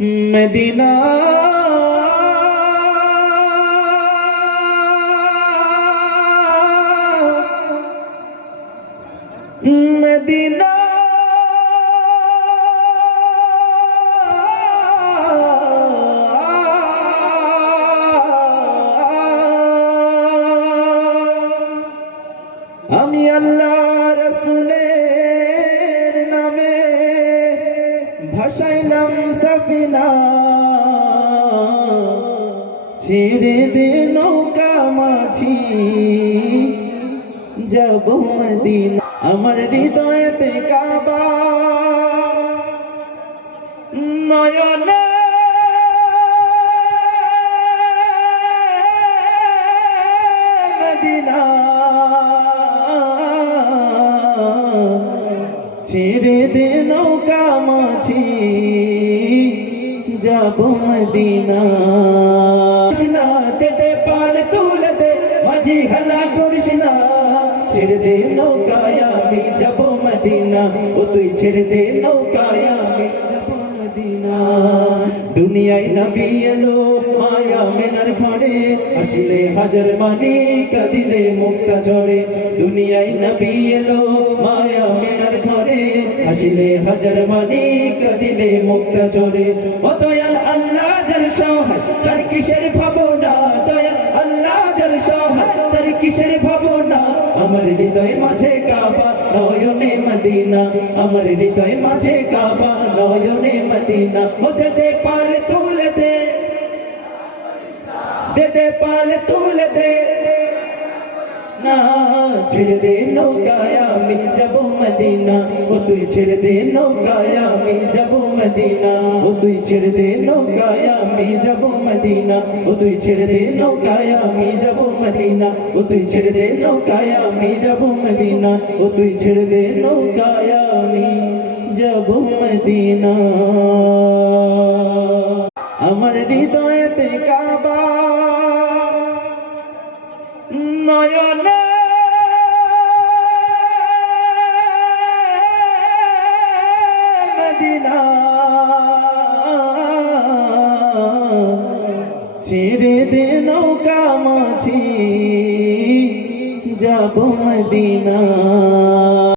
Medina Medina আমি আল্লাহ রাসূলের নামে ভাসাইলাম সাফিনা, ছেড়ে দে নৌকা মাঝি যাব মদিনা। আমার হৃদয়েতে কাবা নয়নে মদিনা, ছেড়ে দে নৌকা মাঝি যাব মদিনা। দে পাল তুলে দে মাঝি হাল্লা করিস না, ছেড়ে দে নৌকায় আমি যাব মদিনা, ও তুই ছেড়ে দে নৌকায় আমি যাব মদিনা। দুনিয়ায় নবী এলো মায়া মেনার ঘরে, আসলে হাজার মানি কাঁদিলে মুক্তা ঝরে। দুনিয়ায় নবী এলো মায়া মেনার ঘরে, আসলে হাজার মানি কাঁদিলে মুক্তা ঝরে। ও দয়াল আল্লাহ যার সহায় তার কিসের ভাবনা, দয়াল আল্লাহ যার সহায় তার কিসের ভাবনা। আমার হৃদয় মাঝে কাবা নয়নে মদিনা, আমার হৃদয় মাঝে কাবা নয়নে মদিনা। ও দে দে পাল তুলে দে, দে দে পাল তুলে দে না, ছেড়ে দে নৌকায় আমি যাব মদিনা, ও তুই ছেড়ে দে নৌকায় আমি যাব মদিনা, ও তুই ছেড়ে দে নৌকায় আমি যাব মদিনা, ও তুই ছেড়ে দে নৌকায় আমি যাব মদিনা, ও তুই ছেড়ে দে নৌকায় আমি যাব মদিনা, ও তুই ছেড়ে দে নৌকায় আমি যাব মদিনা। আমার হৃদয়েতে কাবা নয়নে মদিনা, ছেড়ে দে নৌকা মাঝি যাব মদিনা।